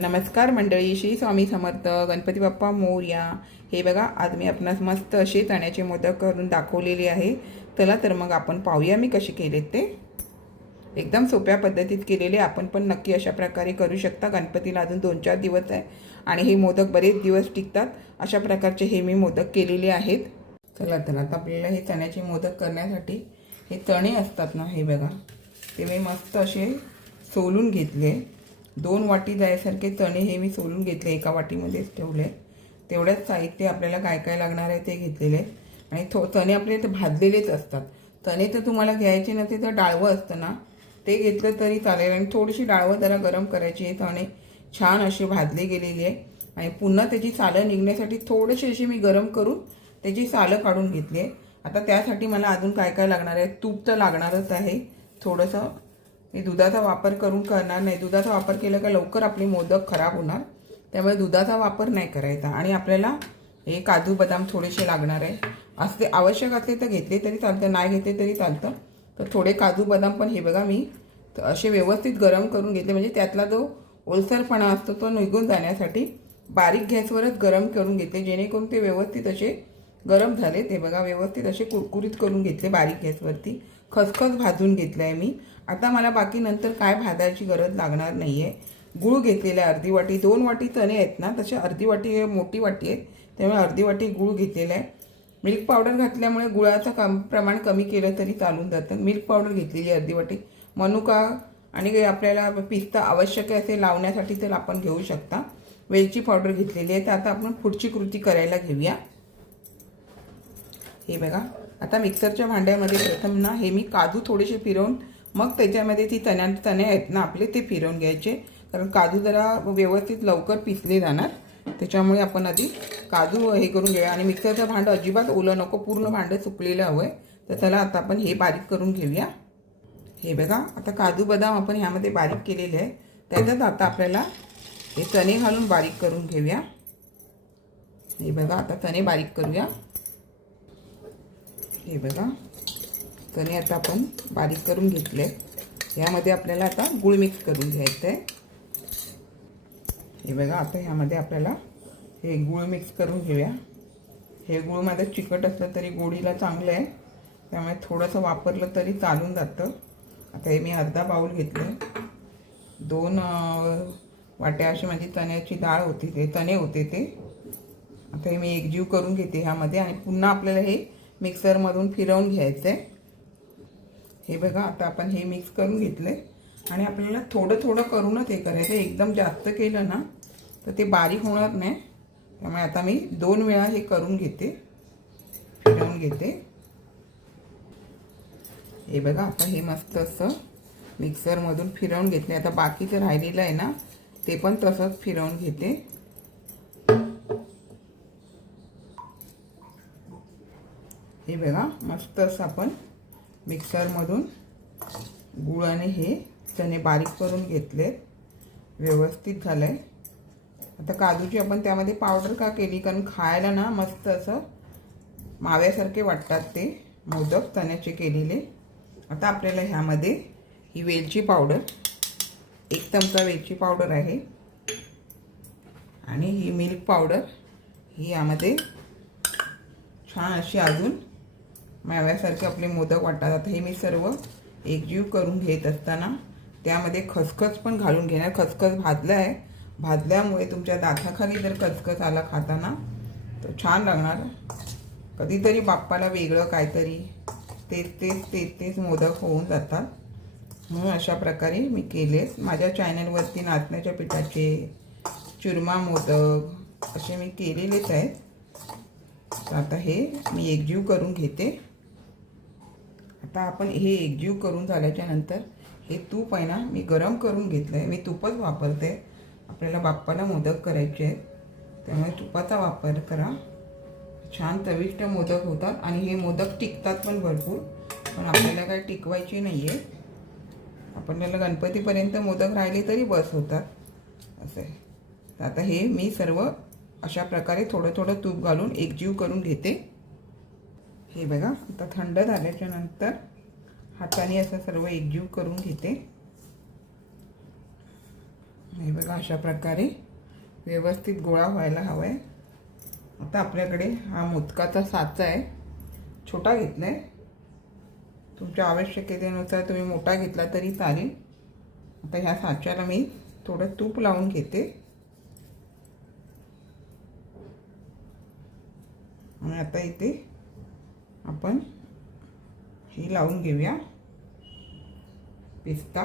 नमस्कार मंडळी श्री स्वामी समर्थ गणपती बाप्पा मोर्या. हे बघा आज मी आपणास मस्त असे चण्याचे मोदक करून दाखवलेले आहे. चला तर मग आपण पाहूया मी कसे केलेत ते. एकदम सोप्या पद्धतीत केलेले आपण पण नक्की अशा प्रकारे करू शकता. गणपतीला अजून दोन चार दिवस आहे आणि हे मोदक बरेच दिवस टिकतात. अशा प्रकारचे हे मी मोदक केलेले आहेत. चला तर आता आपल्याला हे चण्याचे मोदक करण्यासाठी हे चणे असतात ना हे बघा. ते मी मस्त असे सोलून घेतले. दोन वाटी जायसारखे चणे हे मी सोलून घेतले एका वाटीमध्येच ठेवले. तेवढ्याच साहित्य आपल्याला काय काय लागणार आहे ते घेतलेले. आणि थो चणे आपले ते भाजलेलेच असतात. चणे तर तुम्हाला घ्यायचे नसते तर डाळवं असतं ना. ते घेतलं तरी चालेल आणि थोडीशी डाळवं जरा गरम करायची आहे. चणे छान असे भाजले गेलेली आहे. आणि पुन्हा त्याची सालं निघण्यासाठी थोडेसे असे मी गरम करून त्याची सालं काढून घेतली आहे. आता त्यासाठी मला अजून काय काय लागणार आहे? तूप तर लागणारच आहे. थोडंसं मी दुधाचा वापर करून करणार नाही. दुधाचा वापर केला का लवकर आपले मोदक खराब होणार. त्यामुळे दुधाचा वापर नाही करायचा. आणि आपल्याला हे काजू बदाम थोडेसे लागणार आहे. असते आवश्यक असले तर घेतले तरी चालतं नाही घेतले तरी चालतं. तर थोडे काजू बदाम पण हे बघा मी तर असे व्यवस्थित गरम करून घेतले. म्हणजे त्यातला जो ओलसरपणा असतो तो निघून जाण्यासाठी बारीक गॅसवरच गरम करून घेतले. जेणेकरून ते व्यवस्थित असे गरम झाले ते बघा व्यवस्थित असे कुरकुरीत करून घेतले बारीक गॅसवरती. खसखस भाजून घेतलं आहे मी. आता मला बाकी नंतर काय भाजायची गरज लागणार नाही आहे गूळ घेतलेला आहे अर्धी वाटी दोन वाटी चणे आहेत ना तसे अर्धी वाटी मोठी वाटी आहे त्यामुळे अर्धी वाटी गूळ घेतलेला आहे. मिल्क पावडर घातल्यामुळे गुळाचं कम प्रमाण कमी केलं तरी चालून जातं. मिल्क पावडर घेतलेली अर्धी वाटी. मनुका आणि काही आपल्याला पिस्ता आवश्यक आहे असे लावण्यासाठी तर आपण घेऊ शकता. वेलची पावडर घेतलेली आहे. तर आता आपण पुढची कृती करायला घेऊया. हे बघा. आता मिक्सरच्या भांड्यामध्ये प्रथम ना हे मी काजू थोडेसे फिरवून मग त्याच्यामध्ये ती तण्या तणे आहेत ना आपले ते फिरवून घ्यायचे. कारण काजू जरा व्यवस्थित लवकर पिसले जाणार. त्याच्यामुळे आपण आधी काजू हे करून घेऊया. आणि मिक्सरचं भांडं अजिबात ओलं नको पूर्ण भांडं सुकलेलं हवं आहे तर त्याला आता आपण हे बारीक करून घेऊया. हे बघा आता काजू बदाम आपण ह्यामध्ये बारीक केलेले आहे त्याच्यात आता आपल्याला हे चणे घालून बारीक करून घेऊया. हे बघा आता चणे बारीक करूया. हे बघा. चणे आता आपण बारीक करून घेतले ह्यामध्ये आपल्याला आता गुळ मिक्स करून घ्यायचं आहे हे बघा आता ह्यामध्ये आपल्याला हे गुळ मिक्स करून घेऊया. हे गुळ माझं चिकट असलं तरी गोडीला चांगलं आहे. त्यामुळे थोडंसं वापरलं तरी चालून जातं. आता हे मी अर्धा बाऊल घेतलं दोन वाट्या अशी माझी चण्याची डाळ होती ते चणे होते ते. आता हे मी एकजीव करून घेते ह्यामध्ये आणि पुन्हा आपल्याला हे मिक्सरमधून फिरवून घ्यायचं आहे हे बघा आता आपण हे मिक्स करून घेतलं आणि आपल्याला थोडं थोडं करूनच हे करायचं. एकदम जास्त केलं ना तर ते बारीक होणार नाही. त्यामुळे आता मी दोन वेळा हे करून घेते. फिरवून घेते. हे बघा आता हे मस्त असं मिक्सरमधून फिरवून घेतले आता बाकीचं राहिलेलं आहे ना ते पण तसंच फिरवून घेते. हे बघा मस्त असं आपण मिक्सरमधून गुळाने हे चणे बारीक करून घेतले व्यवस्थित झालं आहे आता काजूची आपण त्यामध्ये पावडर का केली? कारण खायला ना मस्त असं माव्यासारखे वाटतात ते. मोदक चण्याचे केलेले. आता आपल्याला ह्यामध्ये ही वेलची पावडर. एक चमचा वेलची पावडर आहे. आणि ही मिल्क पावडर. ही यामध्ये छान अशी अजून माव्यासारखे आपले मोदक वाटतात. आता हे मी सर्व एकजीव करून घेत असताना त्यामध्ये खसखस पण घालून घेणार. खसखस भाजलं आहे भाजल्यामुळे तुमच्या दाताखाली जर खसखस आला खाताना तर छान लागणार. कधीतरी बाप्पाला वेगळं काहीतरी तेच तेच तेच तेच मोदक होऊन जातात. म्हणून अशा प्रकारे मी केले माझ्या चॅनलवरती नाचण्याच्या पिठाचे चुरमा मोदक असे मी केलेलेच आहेत. तर आता हे मी एकजीव करून घेते. आता आपण हे एकजीव करून झाल्याच्यानंतर हे तूप आहे ना मी गरम करून घेतलं आहे मी तुपच वापरते. आपल्याला बाप्पाला मोदक करायचे आहेत. त्यामुळे तुपाचा वापर करा. छान चविष्ट मोदक होतात आणि हे मोदक टिकतात पण भरपूर. पण आपल्याला काय टिकवायचे नाही आहे आपल्याला गणपतीपर्यंत मोदक राहिले तरी बस होतात. असं आहे. आता हे मी सर्व अशा प्रकारे थोडं थोडं तूप घालून एकजीव करून घेते. हे बघा आता थंड झाल्याच्यानंतर हाताने असं सर्व एकजीव करून घेते. हे बघा अशा प्रकारे व्यवस्थित गोळा व्हायला हवा आहे आता आपल्याकडे हा मोदकाचा साचा आहे. छोटा घेतला आहे तुमच्या आवश्यकतेनुसार तुम्ही मोठा घेतला तरी चालेल. आता ह्या साच्याला मी थोडं तूप लावून घेते. आणि आता इथे आपण ही लावून घेऊया. पिस्ता.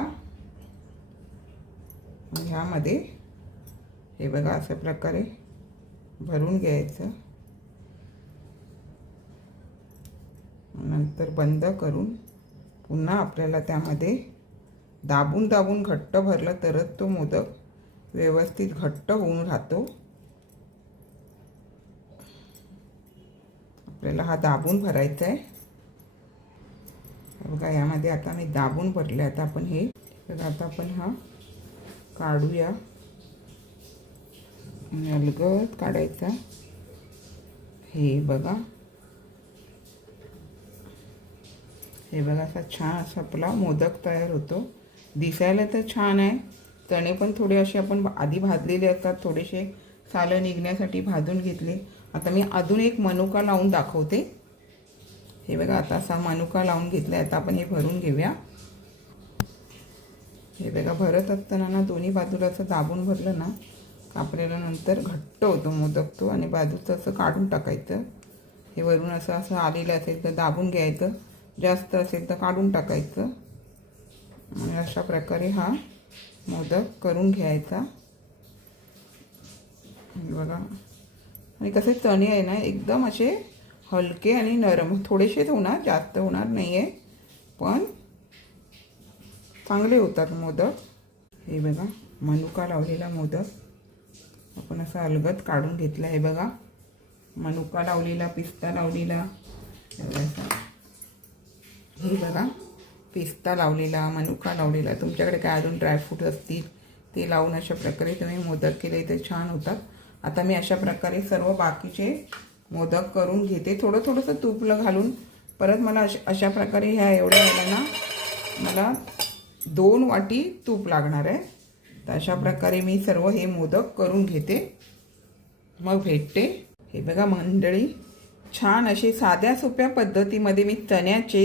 ह्यामध्ये हे बघा अशा प्रकारे भरून घ्यायचं. नंतर बंद करून पुन्हा आपल्याला त्यामध्ये दाबून दाबून घट्ट भरलं तरच तो मोदक व्यवस्थित घट्ट होऊन राहतो. आपल्याला हा दाबून भरायचा आहे बघा यामध्ये आता मी दाबून भरले आता आपण हे तर आता आपण हा काढूया. आणि अलगद काढायचा. हे बघा. हे बघा असा छान असा आपला मोदक तयार होतो. दिसायला तर छान आहे. चणे पण थोडे असे आपण आधी भाजलेले असतात. थोडेसे सालं निघण्यासाठी भाजून घेतले. आता मी अजून एक मनुका लावून दाखवते. हे बघा आता असा मनुका लावून घेतला आता आपण हे भरून घेऊया. हे बघा भरत असताना ना दोन्ही बाजूला असं दाबून भरलं ना कापलेलं नंतर घट्ट होतो मोदक तो आणि बाजूचं असं काढून टाकायचं. हे वरून असं असं आलेलं असेल तर दाबून घ्यायचं. जास्त असेल तर काढून टाकायचं. आणि अशा प्रकारे हा मोदक करून घ्यायचा. बघा. म्हणजे आणि कसे चणे आहे ना एकदम असे हलके आणि नरम. थोडेसेच होणार जास्त होणार नाही आहे पण चांगले होतात मोदक. हे बघा मनुका लावलेला मोदक. आपण असा अलगद काढून घेतला आहे बघा. मनुका लावलेला पिस्ता लावलेला. हे बघा पिस्ता लावलेला मनुका लावलेला. तुमच्याकडे काय अजून ड्रायफ्रूट असतील ते लावून अशा प्रकारे तुम्ही मोदक केले ते छान होतात. आता मी अशा प्रकारे सर्व बाकीचे मोदक करून घेते. थोडं थोडंसं तूपलं घालून परत मला अशा अशा प्रकारे ह्या एवढ्या वेळेला ना मला दोन वाटी तूप लागणार आहे. तर अशा प्रकारे मी सर्व हे मोदक करून घेते. मग भेटते. हे बघा मंडळी छान असे साध्या सोप्या पद्धतीमध्ये मी चण्याचे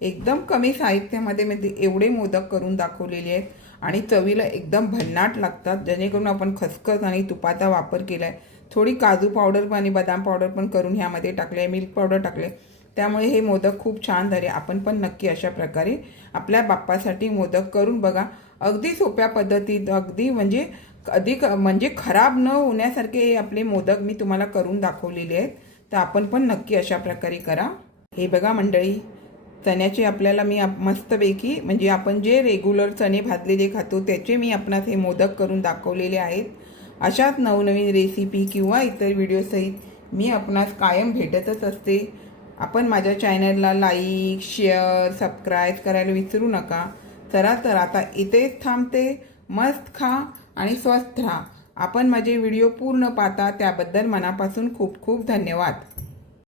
एकदम कमी साहित्यामध्ये मी एवढे मोदक करून दाखवलेले आहेत. आणि चवीला एकदम भन्नाट लागतात जेणेकरून आपण खसखस आणि तुपाचा वापर केला आहे थोडी काजू पावडर आणि बदाम पावडर पण करून ह्यामध्ये टाकले मिल्क पावडर टाकले त्यामुळे हे मोदक खूप छान झाले. आपण पण नक्की अशा प्रकारे आपल्या बाप्पासाठी मोदक करून बघा. अगदी सोप्या पद्धतीत अगदी म्हणजे अधिक म्हणजे खराब न होण्यासारखे हे आपले मोदक मी तुम्हाला करून दाखवलेले आहेत. तर आपण पण नक्की अशा प्रकारे करा. हे बघा मंडळी चण्याचे आपल्याला मी आप- मस्तपैकी म्हणजे आपण जे रेग्युलर चणे भाजलेले खातो त्याचे मी आपणास हे मोदक करून दाखवलेले आहेत. अशाच नवनवीन रेसिपी किंवा इतर व्हिडिओसहित मी आपणास कायम भेटतच असते. आपण माझ्या चॅनलला लाईक शेअर सबस्क्राईब करायला विसरू नका. चला तर आता इथेच थांबते. मस्त खा आणि स्वस्थ राहा. आपण माझे व्हिडिओ पूर्ण पाहता त्याबद्दल मनापासून खूप खूप धन्यवाद.